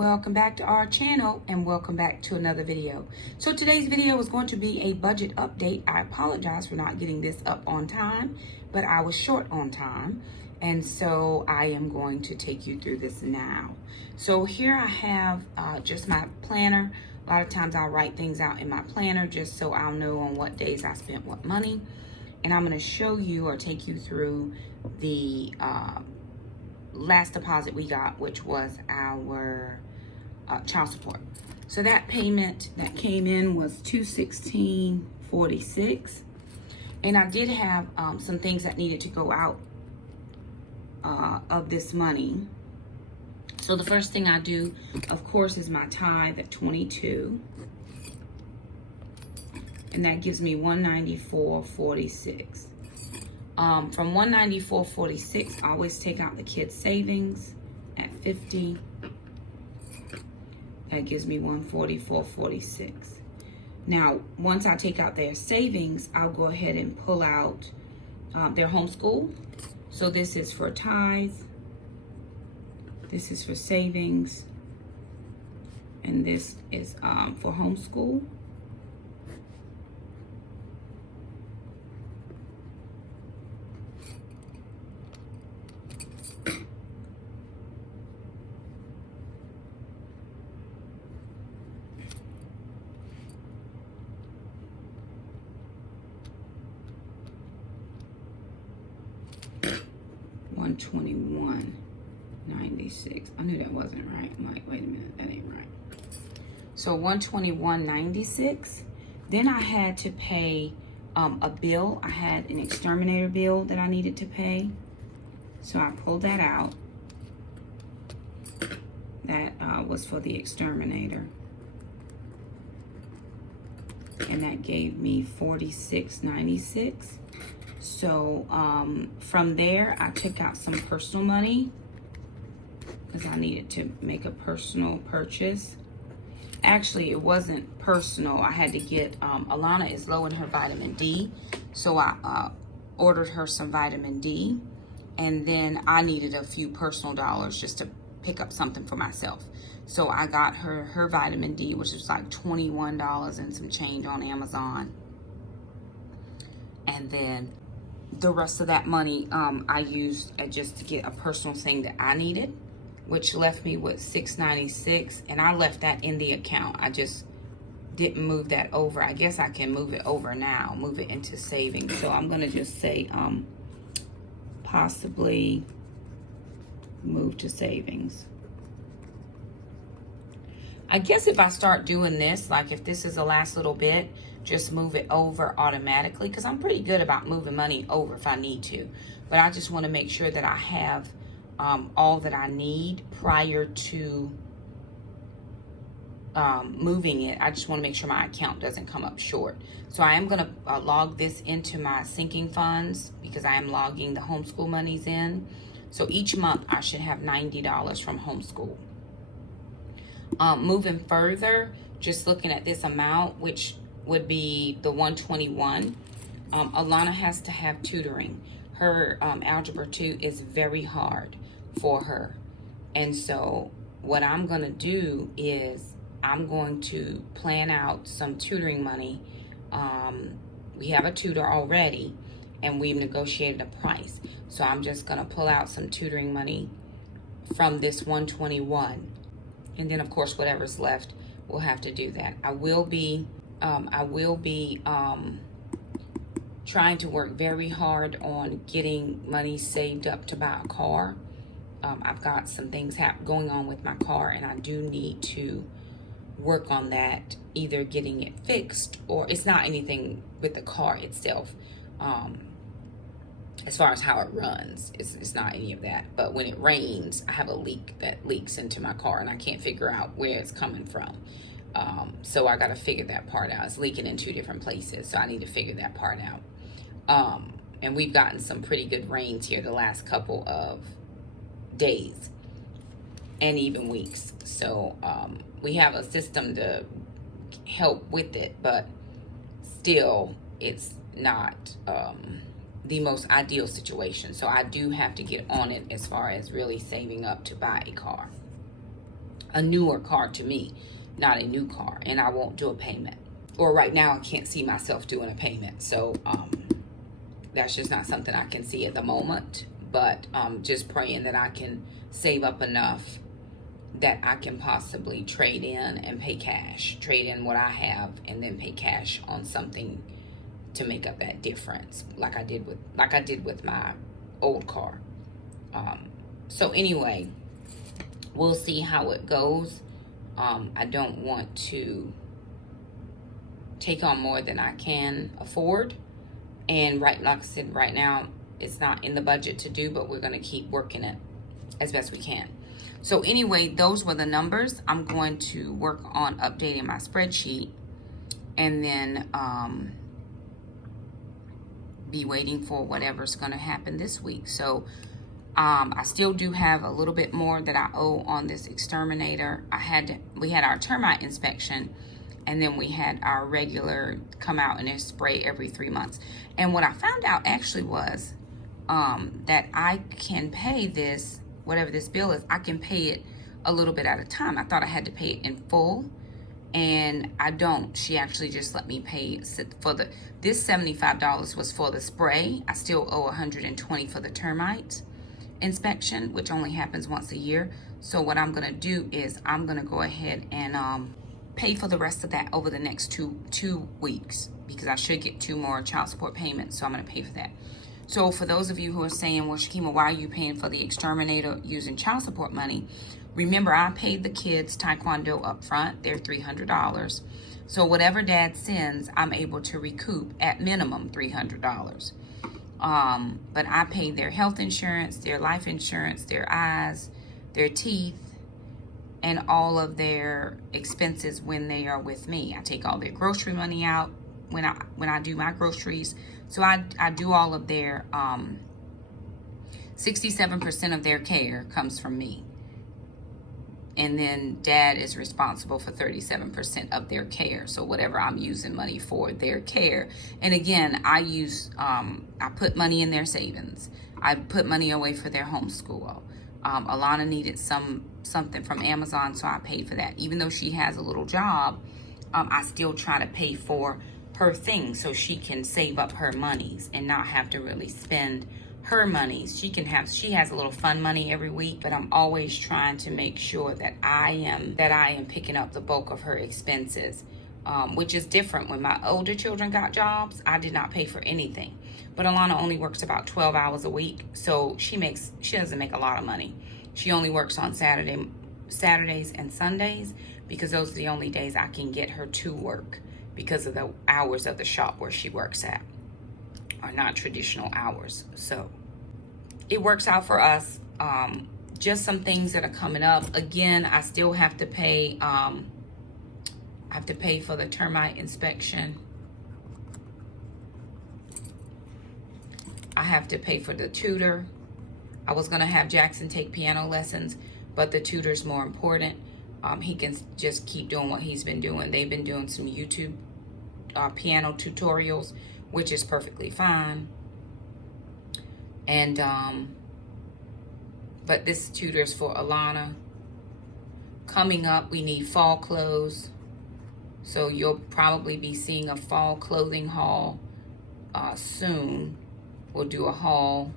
welcome back to our channel and welcome back to another video. So today's video is going to be a budget update. I apologize for not getting this up on time, but I was short on time, and so I am going to take you through this now. So here I have just my planner. A lot of times I'll write things out in my planner just so I'll know on what days I spent what money, and I'm going to show you or take you through the last deposit we got, which was our child support. So that payment that came in was $216.46, and I did have some things that needed to go out of this money. So the first thing I do, of course, is my tithe at 22, and that gives me $194.46. From $194.46, I always take out the kids' savings at 50. That gives me $144.46. Now, once I take out their savings, I'll go ahead and pull out their homeschool. So this is for tithe, this is for savings, and this is for homeschool. $121.96. I knew that wasn't right. I'm like, wait a minute, that ain't right. So $121.96. Then I had to pay a bill. I had an exterminator bill that I needed to pay. So I pulled that out. That was for the exterminator. And that gave me $46.96. So from there, I took out some personal money because I needed to make a personal purchase. Actually, it wasn't personal. I had to get, Alana is low in her vitamin D, so I ordered her some vitamin D, and then I needed a few personal dollars just to pick up something for myself. So I got her vitamin D, which was like $21 and some change on Amazon. And then the rest of that money I used just to get a personal thing that I needed, which left me with $6.96, and I left that in the account. I just didn't move that over. I guess I can move it over now, move it into savings. So I'm gonna just say possibly move to savings. I guess if I start doing this, like if this is the last little bit, just move it over automatically, because I'm pretty good about moving money over if I need to. But I just want to make sure that I have all that I need prior to moving it. I just want to make sure my account doesn't come up short. So I am going to log this into my sinking funds because I am logging the homeschool monies in. So each month I should have $90 from homeschool. Moving further, just looking at this amount, which would be the 121. Alana has to have tutoring. Her algebra 2 is very hard for her. And so what I'm going to do is I'm going to plan out some tutoring money. We have a tutor already, and we've negotiated a price. So I'm just going to pull out some tutoring money from this 121. And then, of course, whatever's left, we'll have to do that. I will be trying to work very hard on getting money saved up to buy a car. I've got some things going on with my car, and I do need to work on that, either getting it fixed, or it's not anything with the car itself. As far as how it runs, it's not any of that. But when it rains, I have a leak that leaks into my car, and I can't figure out where it's coming from. So I got to figure that part out. It's leaking in 2 different places, so I need to figure that part out. And we've gotten some pretty good rains here the last couple of days and even weeks. So we have a system to help with it, but still it's not the most ideal situation. So I do have to get on it as far as really saving up to buy a car. a newer car to me, not a new car, and I won't do a payment. Or right now, I can't see myself doing a payment. So that's just not something I can see at the moment. But just praying that I can save up enough that I can possibly trade in and pay cash. Trade in what I have and then pay cash on something to make up that difference, like I did with my old car. So anyway, we'll see how it goes. I don't want to take on more than I can afford. And like I said, right now, it's not in the budget to do, but we're going to keep working it as best we can. So anyway, those were the numbers. I'm going to work on updating my spreadsheet and then be waiting for whatever's going to happen this week. So I still do have a little bit more that I owe on this exterminator. We had our termite inspection, and then we had our regular come out and spray every 3 months. And what I found out actually was that I can pay this, whatever this bill is, I can pay it a little bit at a time. I thought I had to pay it in full, and I don't. She actually just let me pay for this $75 was for the spray. I still owe $120 for the termite inspection, which only happens once a year. So what I'm gonna do is I'm gonna go ahead and pay for the rest of that over the next two weeks, because I should get 2 more child support payments. So I'm gonna pay for that. So for those of you who are saying, well, Shakema, why are you paying for the exterminator using child support money? Remember, I paid the kids Taekwondo up front. They're $300. So whatever dad sends, I'm able to recoup at minimum $300. But I paid their health insurance, their life insurance, their eyes, their teeth, and all of their expenses when they are with me. I take all their grocery money out when I do my groceries. So I do all of their 67% of their care comes from me. And then dad is responsible for 37% of their care. So whatever I'm using money for their care. And again, I put money in their savings. I put money away for their homeschool. Alana needed something from Amazon, so I paid for that. Even though she has a little job, I still try to pay for her things so she can save up her monies and not have to really spend her monies. She has a little fun money every week, but I'm always trying to make sure that I am picking up the bulk of her expenses, which is different. When my older children got jobs, I did not pay for anything. But Alana only works about 12 hours a week, so she doesn't make a lot of money. She only works on Saturdays and Sundays, because those are the only days I can get her to work because of the hours of the shop where she works at are not traditional hours. So it works out for us. Just some things that are coming up. Again, I still have to pay. I have to pay for the termite inspection. I have to pay for the tutor. I was gonna have Jackson take piano lessons, but the tutor's more important. He can just keep doing what he's been doing. They've been doing some YouTube piano tutorials, which is perfectly fine. And but this tutor's for Alana. Coming up, we need fall clothes, so you'll probably be seeing a fall clothing haul soon. We'll do a haul.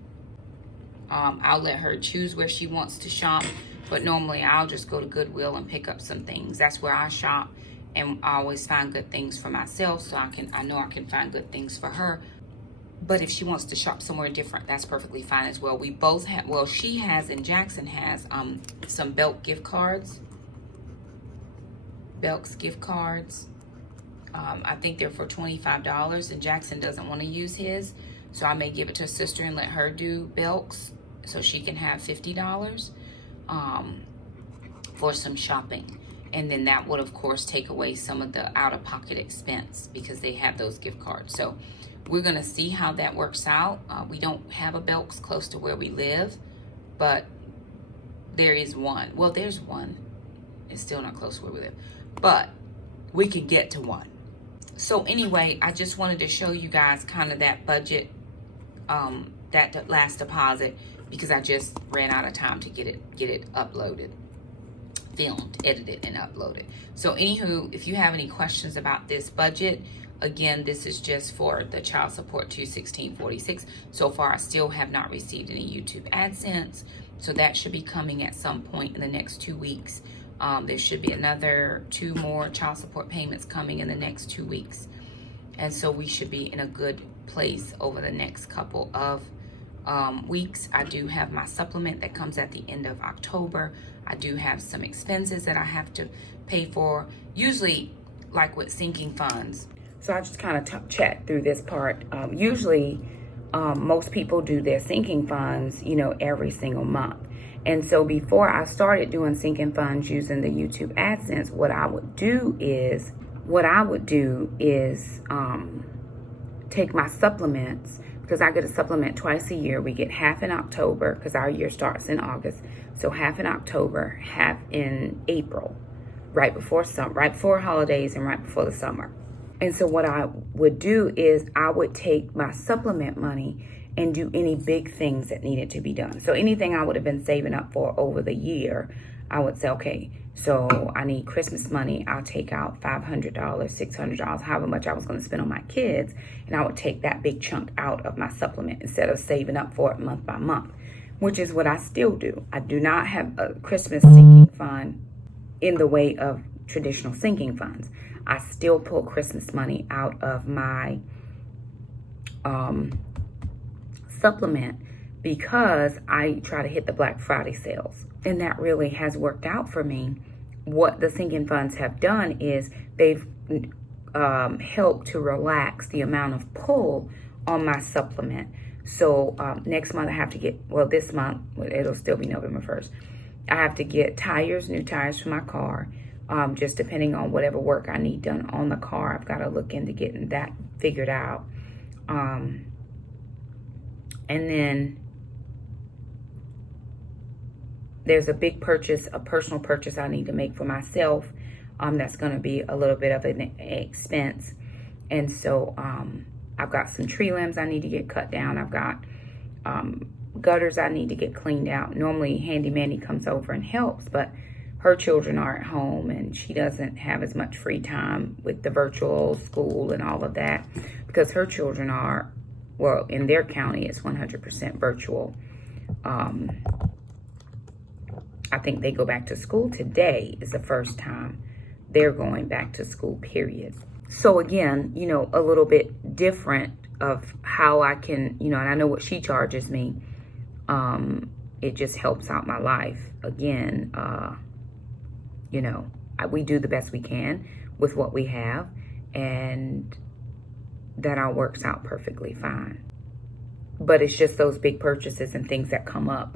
I'll let her choose where she wants to shop, but normally I'll just go to Goodwill and pick up some things. That's where I shop, and I always find good things for myself, so I know I can find good things for her. But if she wants to shop somewhere different, that's perfectly fine as well. We both have, well, she has and Jackson has some Belk gift cards. Belk's gift cards. I think they're for $25, and Jackson doesn't want to use his, so I may give it to her sister and let her do Belk's so she can have $50 for some shopping. And then that would, of course, take away some of the out-of-pocket expense because they have those gift cards. So we're going to see how that works out. We don't have a Belk's close to where we live, but there is one. Well, there's one. It's still not close to where we live, but we can get to one. So anyway, I just wanted to show you guys kind of that budget, that last deposit, because I just ran out of time to get it uploaded. filmed, edited, and uploaded. So anywho, if you have any questions about this budget, again, this is just for the child support 21646. So far, I still have not received any YouTube AdSense. So that should be coming at some point in the next 2 weeks. There should be another 2 more child support payments coming in the next 2 weeks. And so we should be in a good place over the next couple of weeks. I do have my supplement that comes at the end of October. I do have some expenses that I have to pay for, usually like with sinking funds. So I just kind of chat through this part. Usually most people do their sinking funds, you know, every single month. And so before I started doing sinking funds using the YouTube AdSense, what I would do is take my supplements, because I get a supplement twice a year. We get half in October, because our year starts in August. So half in October, half in April, right before holidays and right before the summer. And so what I would do is I would take my supplement money and do any big things that needed to be done. So anything I would have been saving up for over the year, I would say, okay, so I need Christmas money. I'll take out $500, $600, however much I was going to spend on my kids. And I would take that big chunk out of my supplement instead of saving up for it month by month, which is what I still do. I do not have a Christmas sinking fund in the way of traditional sinking funds. I still pull Christmas money out of my supplement because I try to hit the Black Friday sales. And that really has worked out for me. What the sinking funds have done is they've helped to relax the amount of pull on my supplement. So next month I have to get, well, this month, it'll still be November 1st. I have to get new tires for my car. Just depending on whatever work I need done on the car, I've got to look into getting that figured out. And then there's a big purchase, a personal purchase I need to make for myself. That's going to be a little bit of an expense. And so I've got some tree limbs I need to get cut down. I've got gutters I need to get cleaned out. Normally Handy Mandy comes over and helps, but her children are at home and she doesn't have as much free time with the virtual school and all of that, because her children are, well, in their county, it's 100% virtual. I think they go back to school today is the first time they're going back to school, period. So again, you know, a little bit different of how I can, you know, and I know what she charges me. It just helps out my life. Again, you know, we do the best we can with what we have, and that all works out perfectly fine. But it's just those big purchases and things that come up.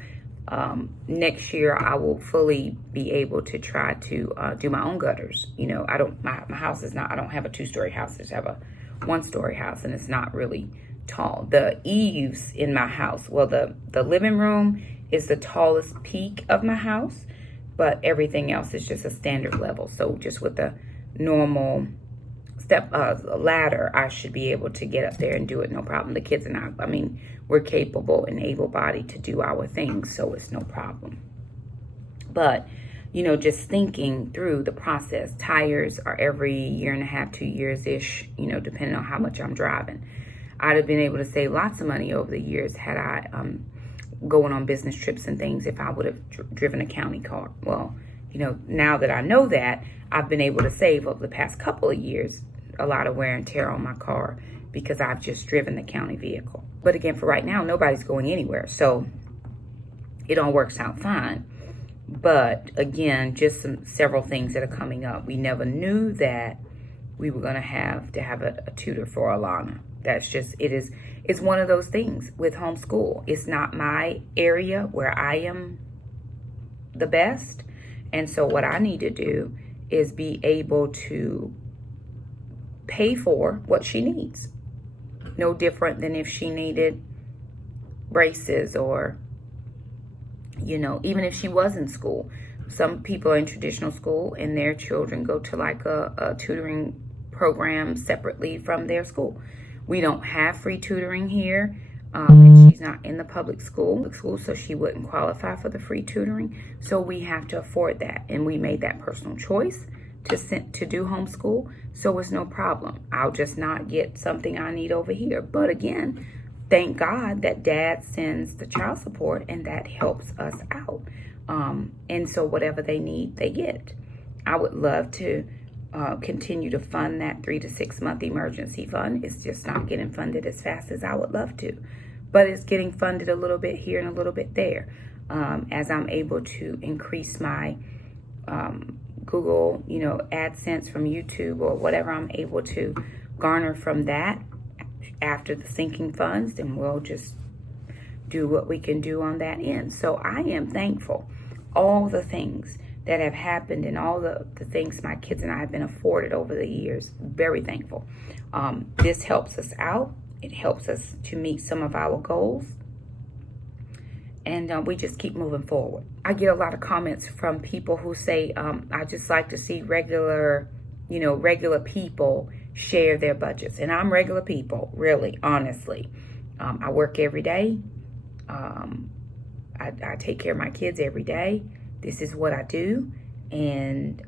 Next year, I will fully be able to try to do my own gutters. You know, my house is not, I don't have a 2-story house. I just have a 1-story house, and it's not really tall. The eaves in my house, well, the living room is the tallest peak of my house, but everything else is just a standard level. So just with the normal step ladder, I should be able to get up there and do it, no problem. The kids and I mean, we're capable and able-bodied to do our things, so it's no problem. But, you know, just thinking through the process. Tires are every 1.5 to 2 years-ish, you know, depending on how much I'm driving. I'd have been able to save lots of money over the years had I going on business trips and things if I would have driven a county car. Well, you know, now that I know that, I've been able to save over the past couple of years a lot of wear and tear on my car because I've just driven the county vehicle. But again, for right now, nobody's going anywhere, so it all works out fine. But again, just several things that are coming up. We never knew that we were going to have a tutor for Alana. That's just, it's one of those things with homeschool. It's not my area where I am the best. And so what I need to do is be able to pay for what she needs. No different than if she needed braces or, you know, even if she was in school. Some people are in traditional school and their children go to like a tutoring program separately from their school. We don't have free tutoring here. and she's not in the public school, so she wouldn't qualify for the free tutoring. So we have to afford that, and we made that personal choice to do homeschool. So it's no problem. I'll just not get something I need over here. But again, thank God that Dad sends the child support, and that helps us out. And so whatever they need, they get. I would love to continue to fund that 3 to 6 month emergency fund. It's just not getting funded as fast as I would love to, but it's getting funded a little bit here and a little bit there, as I'm able to increase my Google, AdSense from YouTube, or whatever I'm able to garner from that after the sinking funds. Then we'll just do what we can do on that end. So I am thankful. All the things that have happened and all the things my kids and I have been afforded over the years, very thankful. This helps us out. It helps us to meet some of our goals. And we just keep moving forward. I get a lot of comments from people who say, I just like to see regular people share their budgets. And I'm regular people, really, honestly. I work every day. I take care of my kids every day. This is what I do, and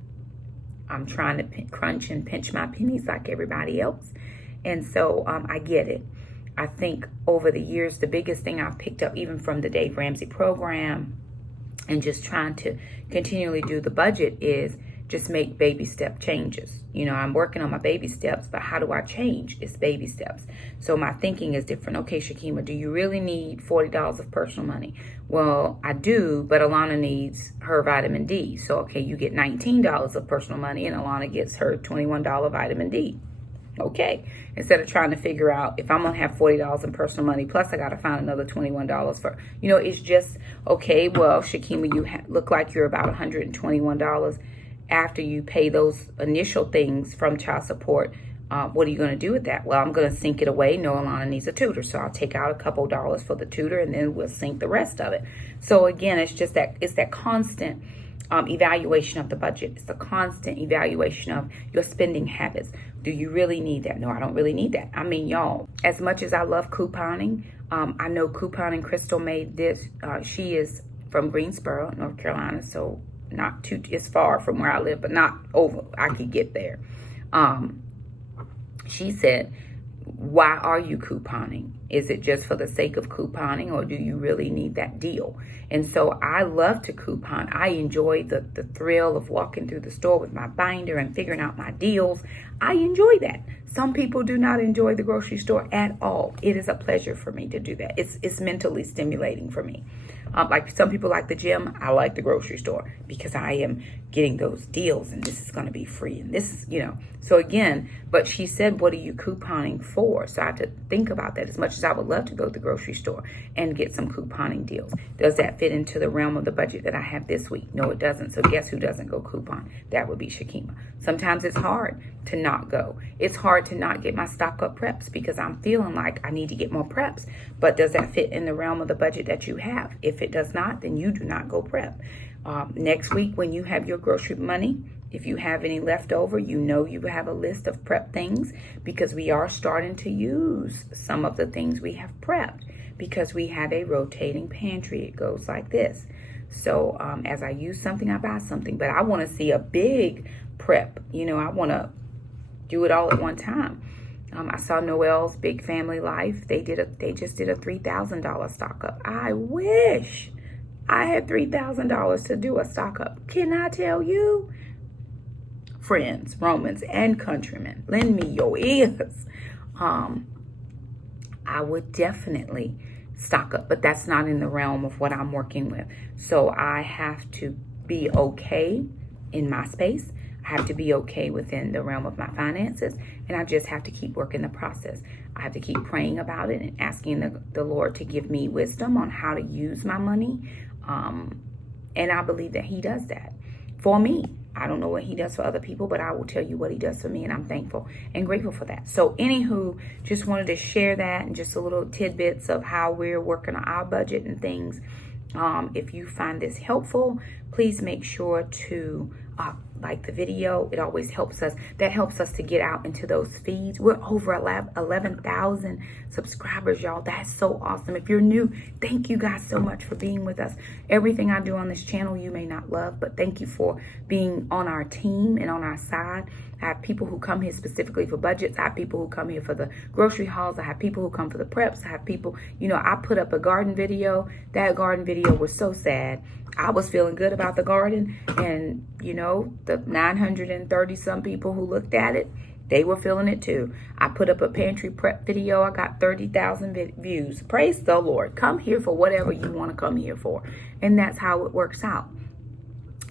I'm trying to crunch and pinch my pennies like everybody else. And so I get it. I think over the years, the biggest thing I've picked up, even from the Dave Ramsey program and just trying to continually do the budget, is just make baby step changes. I'm working on my baby steps, but how do I change? It's baby steps. So my thinking is different. Okay, Shakema, do you really need $40 of personal money? Well, I do, but Alana needs her vitamin D. So, okay, you get $19 of personal money, and Alana gets her $21 vitamin D. Okay, instead of trying to figure out if I'm going to have $40 in personal money, plus I got to find another $21 for, it's just, okay, well, Shakema, you look like you're about $121 after you pay those initial things from child support. What are you going to do with that? Well, I'm going to sink it away. No, Alana needs a tutor, so I'll take out a couple dollars for the tutor, and then we'll sink the rest of it. So again, it's that constant evaluation of the budget. It's the constant evaluation of your spending habits. Do you really need that? No, I don't really need that. I mean, y'all, as much as I love couponing, I know Couponing Crystal made this. She is from Greensboro, North Carolina, so not too, it's far from where I live, but not over. I could get there. She said, why are you couponing? Is it just for the sake of couponing, or do you really need that deal? And so I love to coupon. I enjoy the thrill of walking through the store with my binder and figuring out my deals. I enjoy that. Some people do not enjoy the grocery store at all. It is a pleasure for me to do that. It's mentally stimulating for me. Like some people like the gym, I like the grocery store because I am getting those deals, and this is going to be free, and this is, so again, but she said, what are you couponing for? So I have to think about that. As much as I would love to go to the grocery store and get some couponing deals, does that fit into the realm of the budget that I have this week? No, it doesn't. So guess who doesn't go coupon? That would be Shakema. Sometimes it's hard to not go. It's hard to not get my stock up preps because I'm feeling like I need to get more preps. But does that fit in the realm of the budget that you have? If it does not, then you do not go prep. Next week, when you have your grocery money, if you have any left over, you have a list of prep things, because we are starting to use some of the things we have prepped because we have a rotating pantry. It goes like this. So as I use something, I buy something, but I want to see a big prep. I want to do it all at one time. I saw Noel's Big Family Life. They just did a $3,000 stock up. I wish I had $3,000 to do a stock up. Can I tell you? Friends, Romans, and countrymen, lend me your ears. I would definitely stock up, but that's not in the realm of what I'm working with. So I have to be okay in my space. I have to be okay within the realm of my finances, and I just have to keep working the process. I have to keep praying about it and asking the Lord to give me wisdom on how to use my money. And I believe that he does that for me. I don't know what he does for other people, but I will tell you what he does for me, and I'm thankful and grateful for that. So anywho, just wanted to share that and just a little tidbits of how we're working on our budget and things. If you find this helpful, please make sure to like the video. It always helps us. That helps us to get out into those feeds. We're over 11,000 subscribers, y'all. That's so awesome. If you're new, thank you guys so much for being with us. Everything I do on this channel you may not love, but thank you for being on our team and on our side. I have people who come here specifically for budgets. I have people who come here for the grocery hauls. I have people who come for the preps. I have people, you know, I put up a garden video. That garden video was so sad. I was feeling good about the garden, and you know, the 930 some people who looked at it, they were feeling it too. I put up a pantry prep video. I got 30,000 views. Praise the Lord. Come here for whatever you want to come here for. And that's how it works out.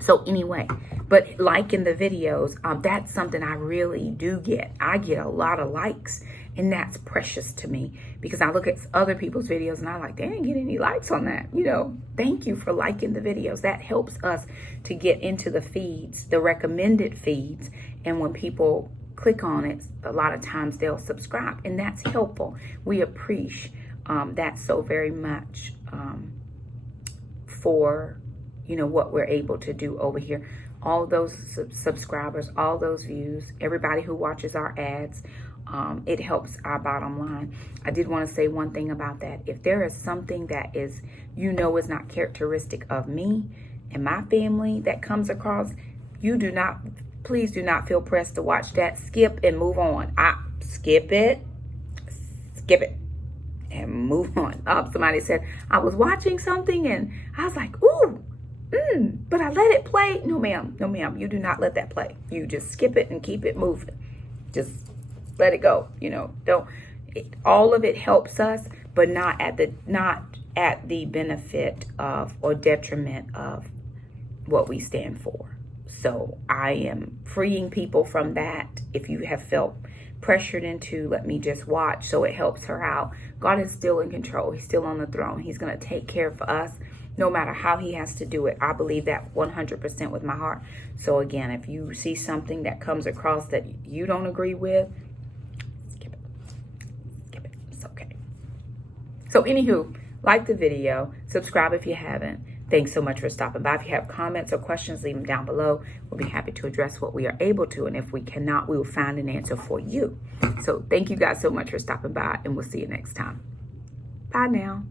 So anyway, but liking the videos, that's something I really do get. I get a lot of likes, and that's precious to me, because I look at other people's videos and I like, they didn't get any likes on that. You know, thank you for liking the videos. That helps us to get into the feeds, the recommended feeds. And when people click on it, a lot of times they'll subscribe, and that's helpful. We appreciate that so very much for, you know, what we're able to do over here. All those subscribers, all those views, everybody who watches our ads, it helps our bottom line. I did want to say one thing about that. If there is something that is, you know, is not characteristic of me and my family that comes across, you do not, please do not feel pressed to watch that. Skip and move on. Skip it, and move on. Somebody said, I was watching something and I was like, ooh, but I let it play. No, ma'am. No, ma'am. You do not let that play. You just skip it and keep it moving. Just let it go. You know, all of it helps us, but not at the benefit of or detriment of what we stand for. So I am freeing people from that. If you have felt pressured into, let me just watch so it helps her out, God is still in control. He's still on the throne. He's going to take care of us no matter how he has to do it. I believe that 100% with my heart. So again, if you see something that comes across that you don't agree with, skip it. It's okay. So anywho, like the video, subscribe if you haven't. Thanks so much for stopping by. If you have comments or questions, leave them down below. We'll be happy to address what we are able to. And if we cannot, we will find an answer for you. So thank you guys so much for stopping by, and we'll see you next time. Bye now.